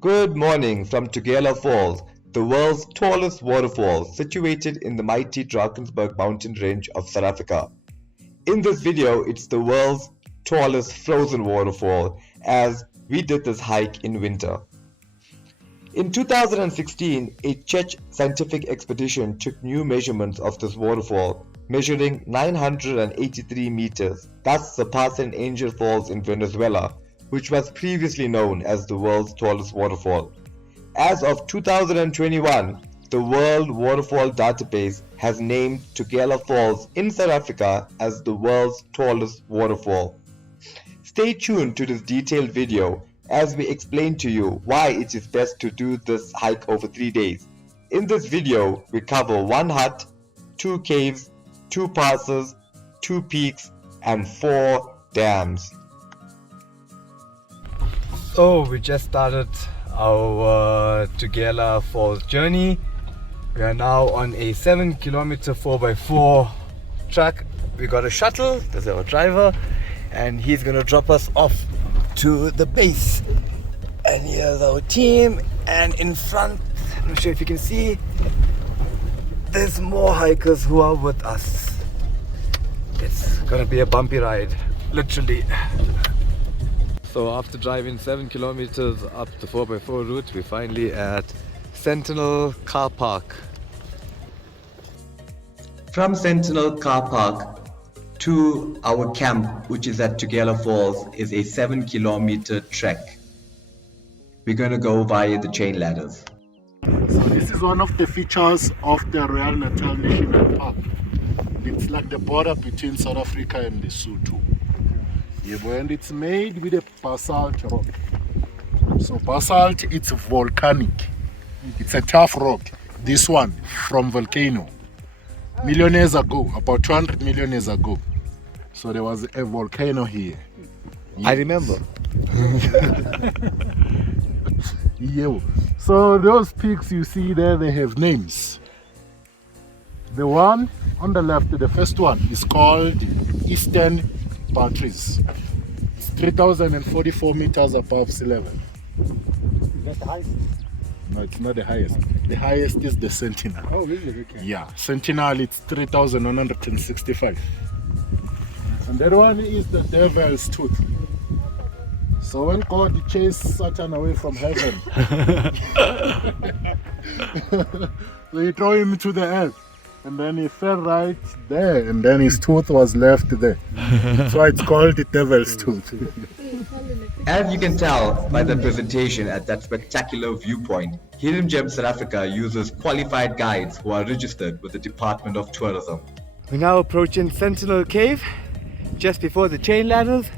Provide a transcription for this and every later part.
Good morning from Tugela Falls, the world's tallest waterfall situated in the mighty Drakensberg mountain range of South Africa. In this video, it's the world's tallest frozen waterfall as we did this hike in winter. In 2016, a Czech scientific expedition took new measurements of this waterfall, measuring 983 meters, thus surpassing Angel Falls in Venezuela, which was previously known as the world's tallest waterfall. As of 2021, the World Waterfall Database has named Tugela Falls in South Africa as the world's tallest waterfall. Stay tuned to this detailed video as we explain to you why it is best to do this hike over 3 days. In this video, we cover 1 hut, 2 caves, 2 passes, 2 peaks, and 4 dams. So we just started our Tugela Falls journey. We are now on a 7-kilometer 4x4 track. We got a shuttle, there's our driver, and he's gonna drop us off to the base. And here's our team, and in front, I'm not sure if you can see, there's more hikers who are with us. It's gonna be a bumpy ride, literally. So after driving 7 kilometers up the 4x4 route, we're finally at Sentinel Car Park. From Sentinel Car Park to our camp, which is at Tugela Falls, is a 7-kilometer trek. We're going to go via the chain ladders. So this is one of the features of the Royal Natal National Park. It's like the border between South Africa and Lesotho. And it's made with a basalt rock. So basalt, it's volcanic. It's a tough rock. This one from volcano. Million years ago, about 200 million years ago. So there was a volcano here. I remember. Yeah. So those peaks you see there, they have names. The one on the left, the first one, is called Eastern Batteries. It's 3,044 meters above sea level. Is that the highest? No, it's not the highest. The highest is the Sentinel. Oh, really? Okay. Yeah, Sentinel, it's 3,165. And that one is the Devil's Tooth. So when God chased Satan away from heaven, so he threw him to the earth. And then he fell right there, and then his tooth was left there. That's why it's called the Devil's Tooth. As you can tell by the presentation at that spectacular viewpoint, Hidden Gem South Africa uses qualified guides who are registered with the Department of Tourism. We're now approaching Sentinel Cave, just before the chain ladders.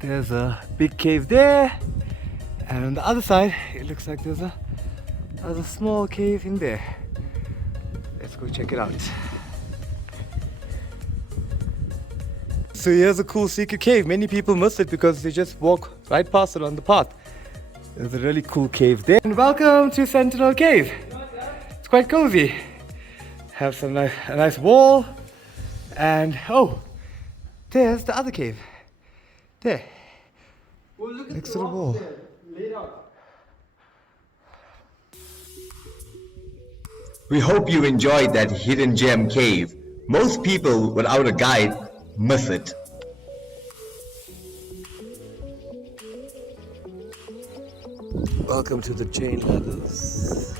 There's a big cave there, and on the other side, it looks like there's a small cave in there. Let's go check it out. So here's a cool secret cave. Many people miss it because they just walk right past it on the path. There's a really cool cave there. And welcome to Sentinel Cave. It's quite cozy. Have a nice wall. And oh, there's the other cave. There. Well, look at Next the to the wall. rocks there, laid out. We hope you enjoyed that hidden gem cave. Most people without a guide miss it. Welcome to the chain ladders.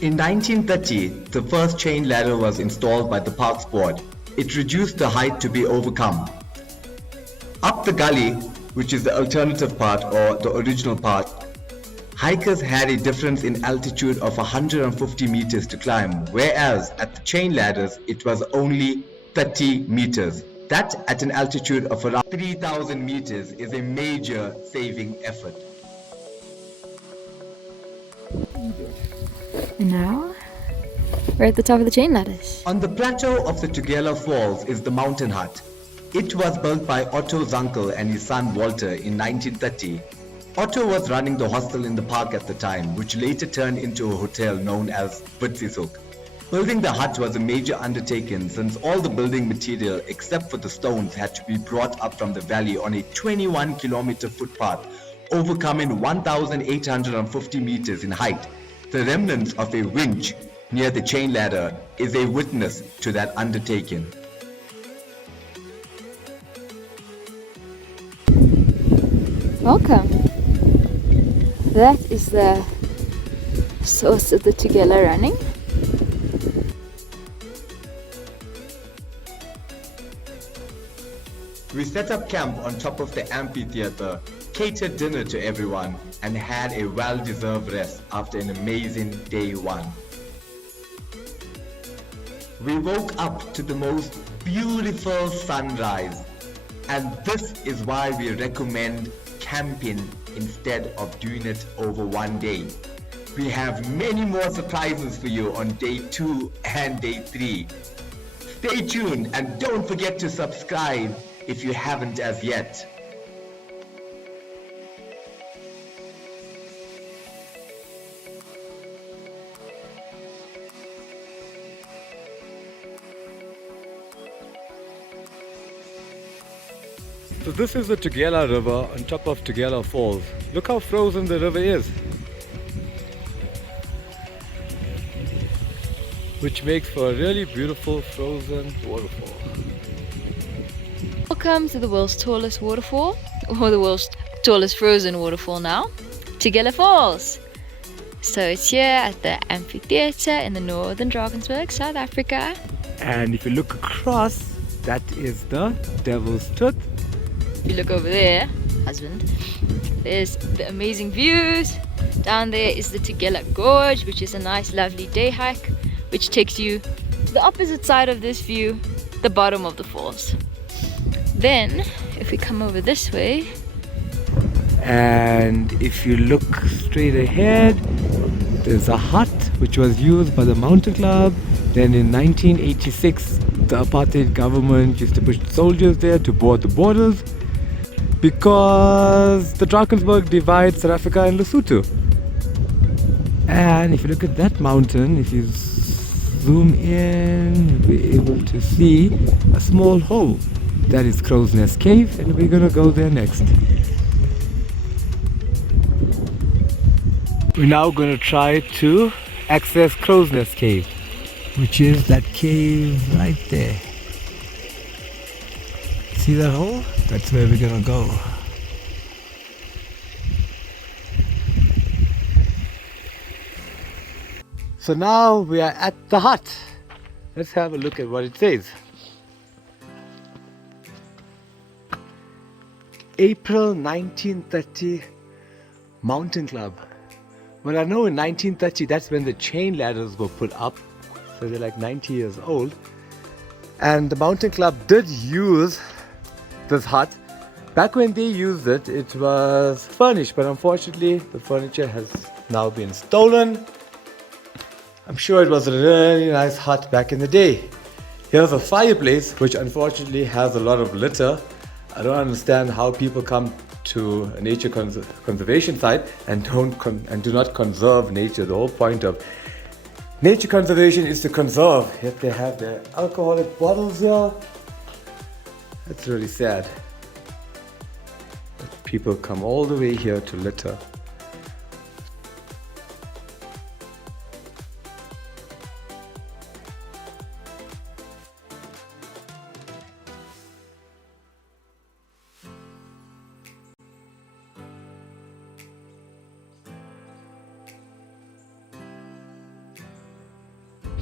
In 1930, the first chain ladder was installed by the Parks Board. It reduced the height to be overcome. Up the gully, which is the alternative part or the original part, hikers had a difference in altitude of 150 meters to climb, whereas at the chain ladders it was only 30 meters. That at an altitude of around 3,000 meters is a major saving effort. And now, we're at the top of the chain ladders. On the plateau of the Tugela Falls is the mountain hut. It was built by Otto's uncle and his son Walter in 1930. Otto was running the hostel in the park at the time, which later turned into a hotel known as Vitsisuk. Building the hut was a major undertaking since all the building material except for the stones had to be brought up from the valley on a 21-kilometer footpath, overcoming 1,850 meters in height. The remnants of a winch near the chain ladder is a witness to that undertaking. Welcome. That is the source of the Tugela running. We set up camp on top of the amphitheater, catered dinner to everyone, and had a well-deserved rest after an amazing day one. We woke up to the most beautiful sunrise, and this is why we recommend camping instead of doing it over one day. We have many more surprises for you on day 2 and day 3. Stay tuned and don't forget to subscribe if you haven't as yet. So this is the Tugela River on top of Tugela Falls. Look how frozen the river is. Which makes for a really beautiful frozen waterfall. Welcome to the world's tallest waterfall, or the world's tallest frozen waterfall now, Tugela Falls. So it's here at the amphitheater in the northern Drakensberg, South Africa. And if you look across, that is the Devil's Tooth. If you look over there, husband, there's the amazing views. Down there is the Tugela Gorge, which is a nice lovely day hike, which takes you to the opposite side of this view, the bottom of the falls. Then, if we come over this way, and if you look straight ahead, there's a hut which was used by the Mountain Club. Then in 1986, the apartheid government used to push soldiers there to board the borders because the Drakensberg divides South Africa and Lesotho. And if you look at that mountain, if you zoom in, you'll be able to see a small hole. That is Crow's Nest Cave, and we're gonna go there next. We're now gonna try to access Crow's Nest Cave, which is that cave right there. See that hole? That's where we're gonna go. So now we are at the hut. Let's have a look at what it says. April 1930 Mountain Club. Well, I know in 1930 that's when the chain ladders were put up, so they're like 90 years old. And the Mountain Club did use this hut. Back when they used it, it was furnished, but unfortunately the furniture has now been stolen. I'm sure it was a really nice hut back in the day. Here's a fireplace, which unfortunately has a lot of litter. I don't understand how people come to a nature conservation site and do not conserve nature. The whole point of nature conservation is to conserve. Yet they have their alcoholic bottles here. That's really sad. But people come all the way here to litter.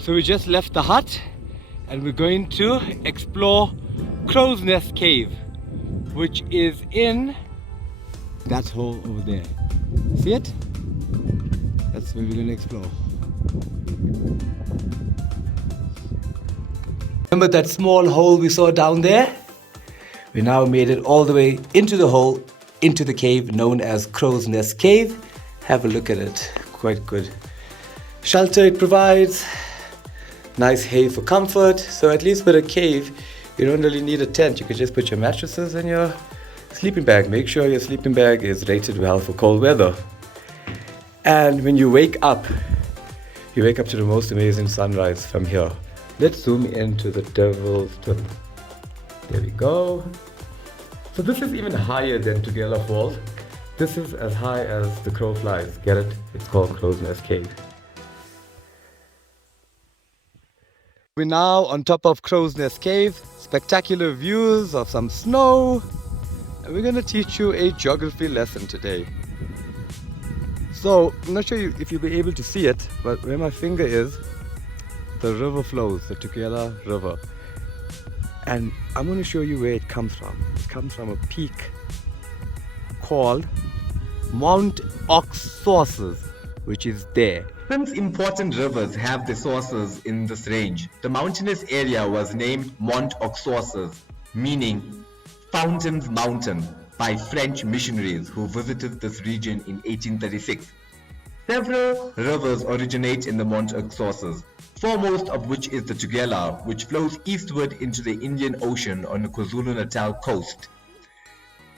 So we just left the hut and we're going to explore Crow's Nest Cave, which is in that hole over there. See it? That's where we're going to explore. Remember that small hole we saw down there? We now made it all the way into the hole, into the cave known as Crow's Nest Cave. Have a look at it. Quite good shelter it provides. Nice hay for comfort. So at least with a cave, you don't really need a tent. You can just put your mattresses and your sleeping bag. Make sure your sleeping bag is rated well for cold weather. And when you wake up, You wake up to the most amazing sunrise from here. Let's zoom into the Devil's Twin. There we go. So this is even higher than Tugela Falls. This is as high as the crow flies. Get it? It's called Crow's Nest Cave. We're now on top of Crow's Nest Cave. Spectacular views of some snow. And we're going to teach you a geography lesson today. So, I'm not sure if you'll be able to see it, but where my finger is, the river flows, the Tugela River. And I'm going to show you where it comes from. It comes from a peak called Mont Aux Sources, which is there. Since important rivers have their sources in this range, the mountainous area was named Mont Aux Sources, meaning Fountains Mountain, by French missionaries who visited this region in 1836. Several rivers originate in the Mont Aux Sources, foremost of which is the Tugela, which flows eastward into the Indian Ocean on the KwaZulu-Natal coast.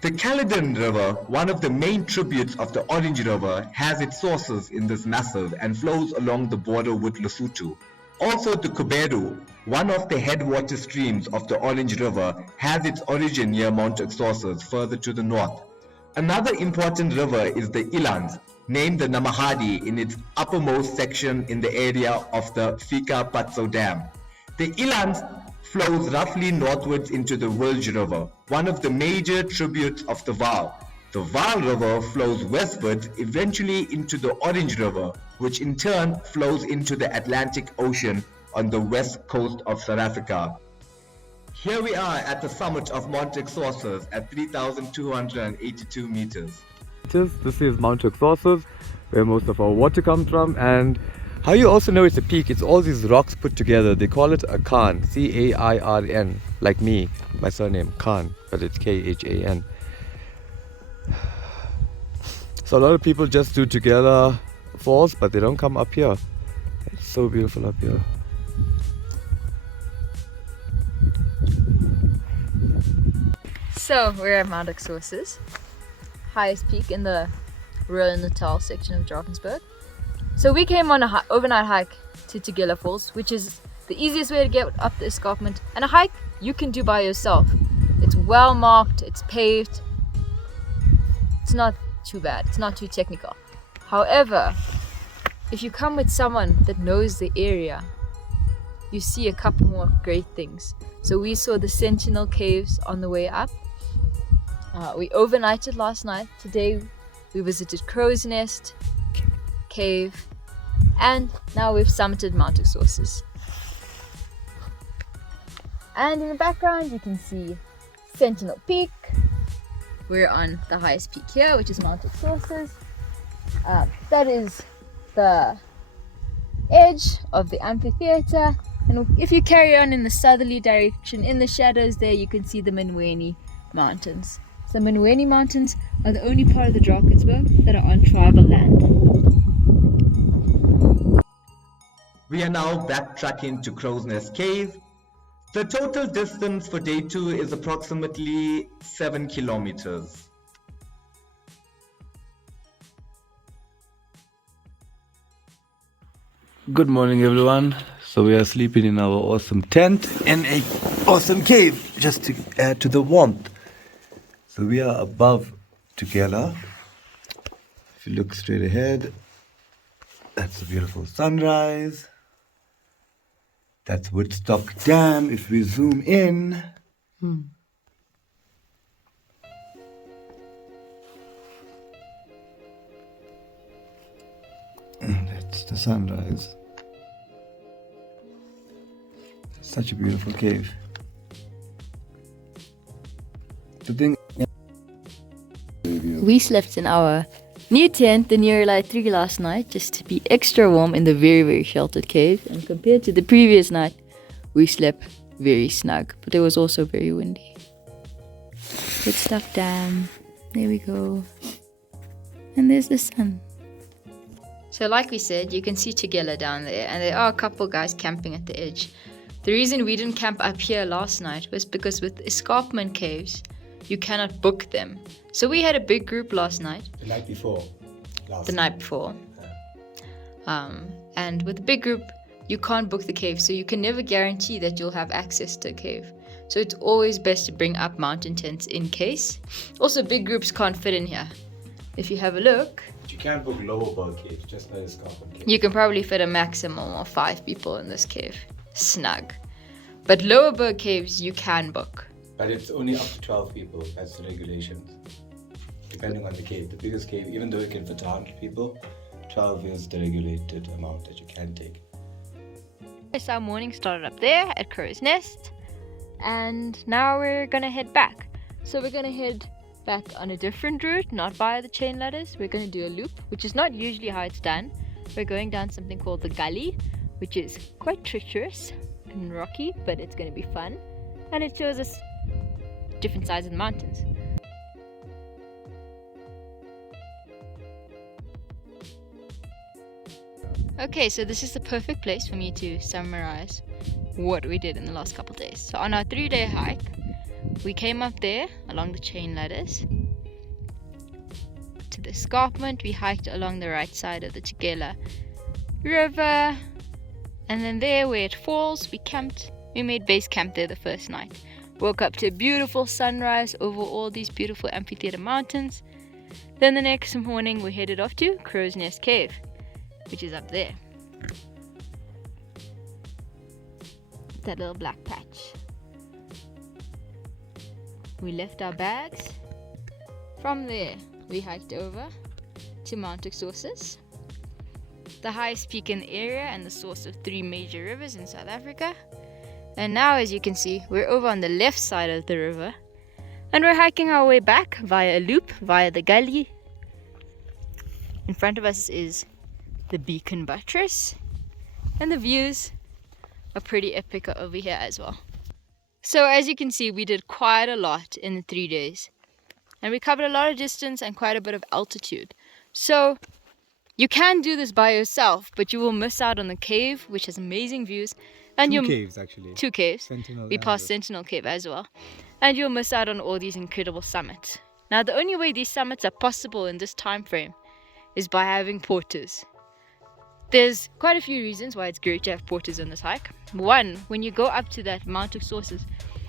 The Caledon River, one of the main tributes of the Orange River, has its sources in this massif and flows along the border with Lesotho. Also, the Kuberu, one of the headwater streams of the Orange River, has its origin near Mont Aux Sources further to the north. Another important river is the Ilanz, named the Namahadi in its uppermost section in the area of the Fika Patso Dam. The Ilanz flows roughly northwards into the Wilge River, one of the major tributes of the Vaal. The Vaal River flows westward, eventually into the Orange River, which in turn flows into the Atlantic Ocean on the west coast of South Africa. Here we are at the summit of Mont Aux Sources at 3,282 meters. This is Mont Aux Sources, where most of our water comes from. And how you also know it's a peak, it's all these rocks put together. They call it a Khan, C-A-I-R-N, like me, my surname, Khan, but it's K-H-A-N. So a lot of people just do Tugela Falls, but they don't come up here. It's so beautiful up here. So we're at Mont Aux Sources, highest peak in the Royal Natal section of Drakensberg. So we came on an overnight hike to Tugela Falls, which is the easiest way to get up the escarpment, and a hike you can do by yourself. It's well marked, it's paved, it's not too bad, it's not too technical. However, if you come with someone that knows the area, you see a couple more great things. So we saw the Sentinel Caves on the way up. We overnighted last night. Today we visited Crow's Nest Cave, and now we've summited Mont Aux Sources. And in the background you can see Sentinel Peak. We're on the highest peak here, which is Mont Aux Sources. That is the edge of the amphitheater, and if you carry on in the southerly direction, in the shadows there you can see the Mnweni Mountains. The Mnweni Mountains are the only part of the Drakensberg that are on tribal land. We are now backtracking to Crow's Nest Cave. The total distance for day 2 is approximately 7 kilometers. Good morning, everyone. So we are sleeping in our awesome tent in a awesome cave, just to add to the warmth. So we are above Tugela. If you look straight ahead, that's a beautiful sunrise. That's Woodstock Dam. If we zoom in, that's the sunrise. Such a beautiful cave. The thing. We slept in our new tent, the Neuralite 3, last night, just to be extra warm in the very, very sheltered cave. And compared to the previous night, we slept very snug, but it was also very windy. Woodstock Dam, there we go. And there's the sun. So like we said, you can see Tugela down there, and there are a couple guys camping at the edge. The reason we didn't camp up here last night was because with escarpment caves, you cannot book them. So we had a big group last night. The night before. The night before. And with a big group, you can't book the cave, so you can never guarantee that you'll have access to a cave. So it's always best to bring up mountain tents in case. Also, big groups can't fit in here. If you have a look, You can't book lower berg caves, just not escarpment cave. you can probably fit a maximum of 5 people in this cave. Snug. But lower berg caves, you can book. But it's only up to 12 people, that's the regulations. Depending on the cave. The biggest cave, even though it can fit 100 people, 12 is the regulated amount that you can take. So our morning started up there at Crow's Nest, and now we're gonna head back. So we're gonna head back on a different route, not via the chain ladders. We're gonna do a loop, which is not usually how it's done. We're going down something called the Gully, which is quite treacherous and rocky, but it's gonna be fun, and it shows us different sides of the mountains. Okay, so this is the perfect place for me to summarize what we did in the last couple days. So on our 3-day hike, we came up there along the chain ladders to the escarpment. We hiked along the right side of the Tugela River, and then there where it falls, we camped. We made base camp there the first night. Woke up to a beautiful sunrise over all these beautiful amphitheater mountains. Then the next morning we headed off to Crow's Nest Cave, which is up there. That little black patch. We left our bags. From there, we hiked over to Mont Aux Sources, the highest peak in the area and the source of 3 major rivers in South Africa. And now, as you can see, we're over on the left side of the river, and we're hiking our way back via a loop, via the Gully. In front of us is the beacon buttress, and the views are pretty epic over here as well. So as you can see, we did quite a lot in the 3 days, and we covered a lot of distance and quite a bit of altitude. So you can do this by yourself, but you will miss out on the cave, which has amazing views, and 2 caves actually. 2 caves. Sentinel We and passed the- Sentinel Cave as well, and you'll miss out on all these incredible summits. Now the only way these summits are possible in this time frame is by having porters. There's quite a few reasons why it's great to have porters on this hike. One, when you go up to that Mont Aux Sources,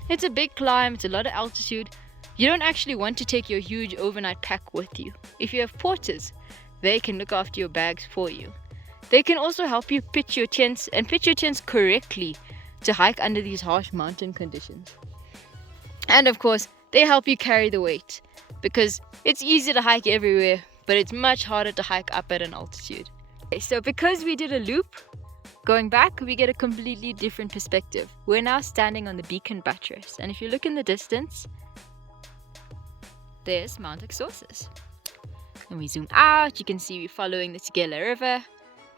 it's a big climb, it's a lot of altitude. You don't actually want to take your huge overnight pack with you. If you have porters, they can look after your bags for you. They can also help you pitch your tents and pitch your tents correctly to hike under these harsh mountain conditions. And of course, they help you carry the weight, because it's easy to hike everywhere, but it's much harder to hike up at an altitude. Okay, so because we did a loop, going back, we get a completely different perspective. We're now standing on the beacon buttress, and if you look in the distance, there's Mont Aux Sources. And we zoom out, you can see we're following the Tugela River,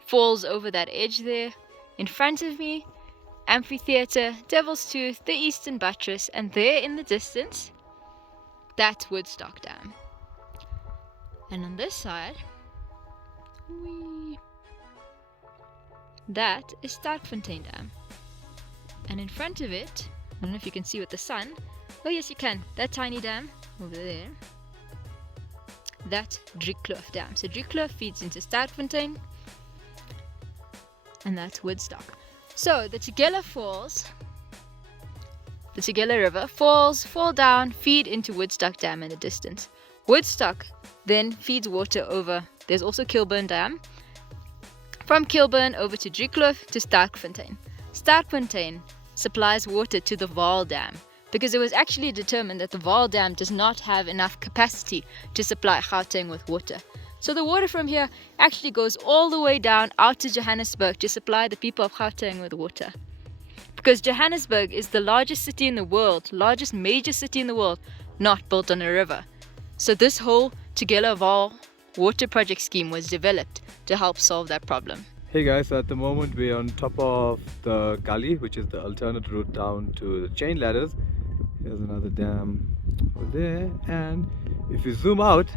falls over that edge there. In front of me, amphitheater, Devil's Tooth, the eastern buttress, and there in the distance, that's Woodstock Dam. And on this side, that is Startfontein Dam. And in front of it, I don't know if you can see with the sun, oh yes you can, that tiny dam over there, that's Drakensberg Dam. So Drakensberg feeds into Startfontein, and that's Woodstock. So the Tugela Falls, the Tugela River fall down, feed into Woodstock Dam in the distance. Woodstock then feeds water over, there's also Kilburn Dam, from Kilburn over to Drakensberg to Startfontein. Startfontein supplies water to the Vaal Dam, because it was actually determined that the Vaal Dam does not have enough capacity to supply Gauteng with water. So the water from here actually goes all the way down out to Johannesburg to supply the people of Gauteng with water. Because Johannesburg is the largest city in the world, largest major city in the world, not built on a river. So this whole Tugela Vaal water project scheme was developed to help solve that problem. Hey guys, so at the moment we're on top of the Gully, which is the alternate route down to the chain ladders. There's another dam over there, and if you zoom out,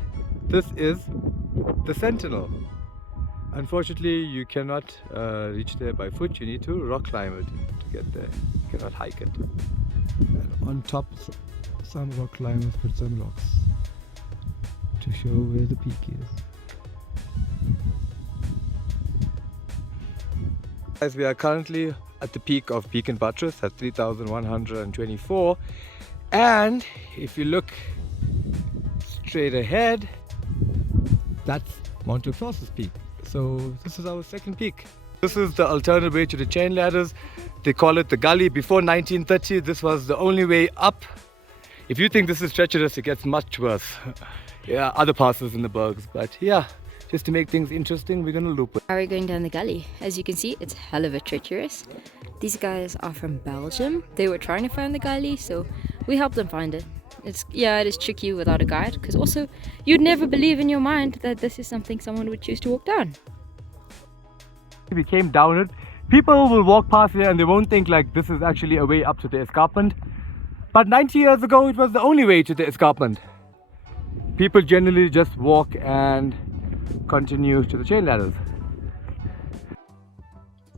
this is the Sentinel. Unfortunately, you cannot reach there by foot. You need to rock climb it to get there. You cannot hike it. And on top, some rock climbers put some rocks to show where the peak is. Guys, we are currently at the peak of Beacon Buttress at 3,124, and if you look straight ahead, that's Mont Aux Sources peak. So this is our second peak. This is the alternative way to the chain ladders. They call it the Gully. Before 1930, this was the only way up. If you think this is treacherous, it gets much worse. Yeah, other passes in the bergs, but yeah, just to make things interesting, we're gonna loop it. Are we going down the gully? As you can see, it's hell of a treacherous. These guys are from Belgium. They were trying to find the gully, so we helped them find it. It is tricky without a guide, because also you'd never believe in your mind that this is something someone would choose to walk down. We came down it. People will walk past here and they won't think like this is actually a way up to the escarpment. But 90 years ago, it was the only way to the escarpment. People generally just walk and continue to the chain ladders.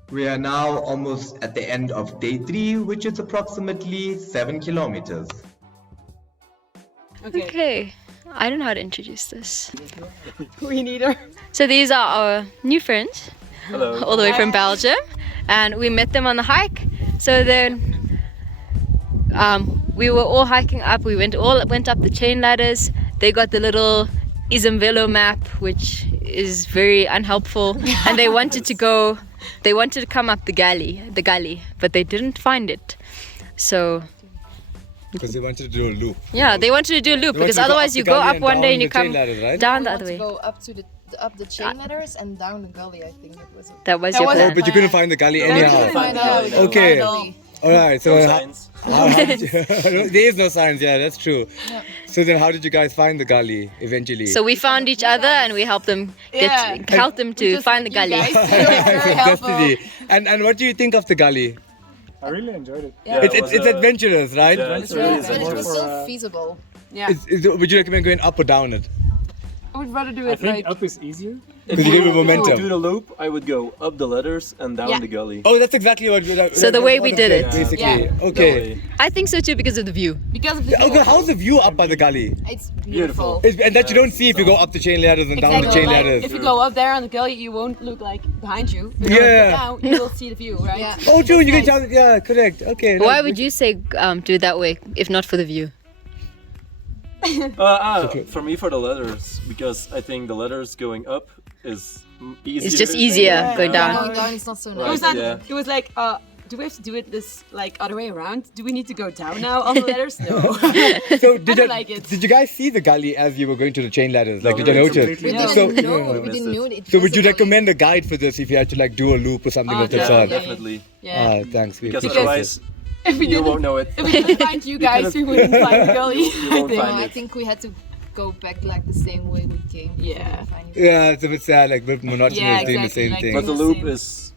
We are now almost at the end of day 3, which is approximately 7 kilometers. Okay, I don't know how to introduce this. We need her. So these are our new friends. Hello. All the way from Belgium, and we met them on the hike. So then we were all hiking up. We went up the chain ladders. They got the little Isumvelo map, which is very unhelpful, and they wanted to come up the gully, but they didn't find it. So Because they wanted to do a loop. yeah, they wanted to do a loop, because otherwise you go up one day and you come down the other way. Go up the chain ladders and down the gully, I think it was. That was your plan. But you couldn't find the gully anyhow. Find out. Okay. Finally. Alright, so No signs. there is no signs, yeah, that's true. Yeah. So then how did you guys find the gully eventually? So we found each other and we helped them to find the gully. Very helpful. Destiny. And what do you think of the gully? I really enjoyed it. Yeah, It's adventurous, right? Yeah, It's really really, but it's adventurous. also feasible. Yeah. Would you recommend going up or down it? I would rather do I it think like. up is easier. If Because you give it if would momentum. do the loop, I would go up the ladders and down the gully. Oh, that's exactly what we So the way we did it. basically. Yeah. Okay. I think so too, because of the view. Because of the Okay, how's the view up by the gully? It's beautiful. And that you don't see if you go up the chain ladders and down the chain Like, ladders. if you go up there on the gully, you won't look like behind you. If you Yeah. go down, you will see the view, right? Yeah. Oh, true. You That's can nice. yeah, correct. Okay. Why would you say do it that way if not for the view? For me, for the ladders, because I think the ladders going up is easier. It's just easier going down. Going down is not so Right. nice. It was not- It was like, do we have to do it this like other way around? Do we need to go down now on the ladders? No. So I did don't like it. Did you guys see the gully as you were going to the chain ladders? Like No, did you we notice? We Yeah. didn't So- know. I We missed didn't it. know it. So would you was a recommend a guide for this if you had to like do a loop or something of that yeah, sort? yeah. Definitely. Yeah. Ah, thanks. We Because appreciate otherwise, If we you didn't, won't know it. if we didn't find you guys, we wouldn't find the gully. You I won't think. find I it. think we had to go back like the same way we came. before Yeah. we find it. Yeah, it's a bit sad, like a bit monotonous Yeah, doing the exactly, same like- thing. But the the loop same. is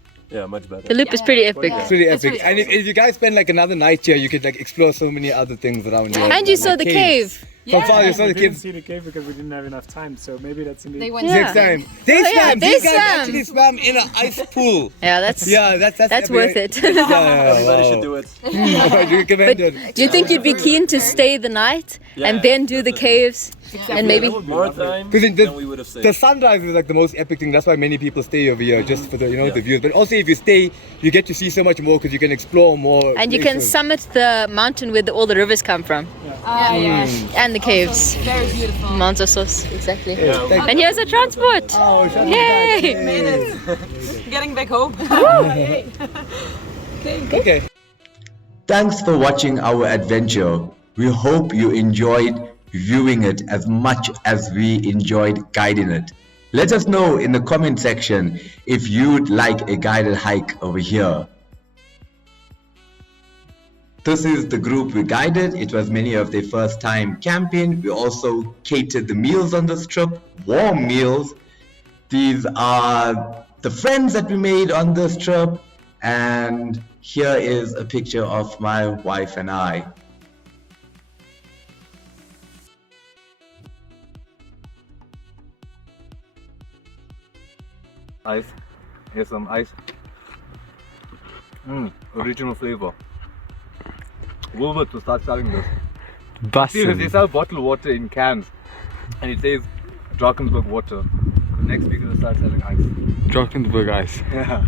much better. The loop is pretty epic. Yeah. It's pretty That's epic. really And if you guys spend like another night here, you could like explore so many other things around here. And you saw Like the caves. cave. From far, you saw We the didn't caves. see the cave because we didn't have enough time, so maybe that's indeed. They went Yeah. Next time. They Oh, yeah, swam. they These guys swam. actually swam in an ice pool. Yeah, that's Yeah, that's that's worth it. Everybody should do it. I recommend it. Do you think you'd be keen to stay the night and then do the caves and maybe? More time Because than we would have the saved. sunrise is like the most epic thing. That's why many people stay over here, just for the the views. But also, if you stay, you get to see so much more because you can explore more. And you can places. summit the mountain where all the rivers come from Yeah. and the caves. Very beautiful. Mont Aux Sources, exactly. Yeah. Thank And here's a transport. Oh, shut Yay! Made it. Getting back home. Okay. Thanks for watching our adventure. We hope you enjoyed viewing it as much as we enjoyed guiding it. Let us know in the comment section if you'd like a guided hike over here. This is the group we guided. It was many of their first time camping. We also catered the meals on this trip, warm meals. These are the friends that we made on this trip. And here is a picture of my wife and I. Ice. Here's some ice. Original flavor. Woolworths will start selling this. Seriously, they sell bottled water in cans. And it says Drakensberg water. Next week they'll start selling ice. Drakensberg ice. Yeah.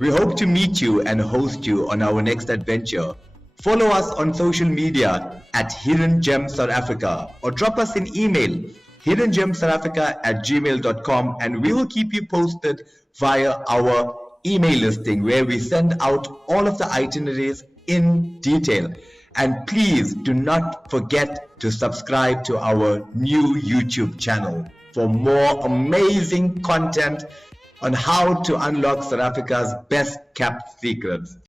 We hope to meet you and host you on our next adventure. Follow us on social media at Hidden Gems South Africa or drop us an email hiddengemsouthafrica@gmail.com, and we will keep you posted via our email listing where we send out all of the itineraries in detail. And please do not forget to subscribe to our new YouTube channel for more amazing content on how to unlock South Africa's best kept secrets.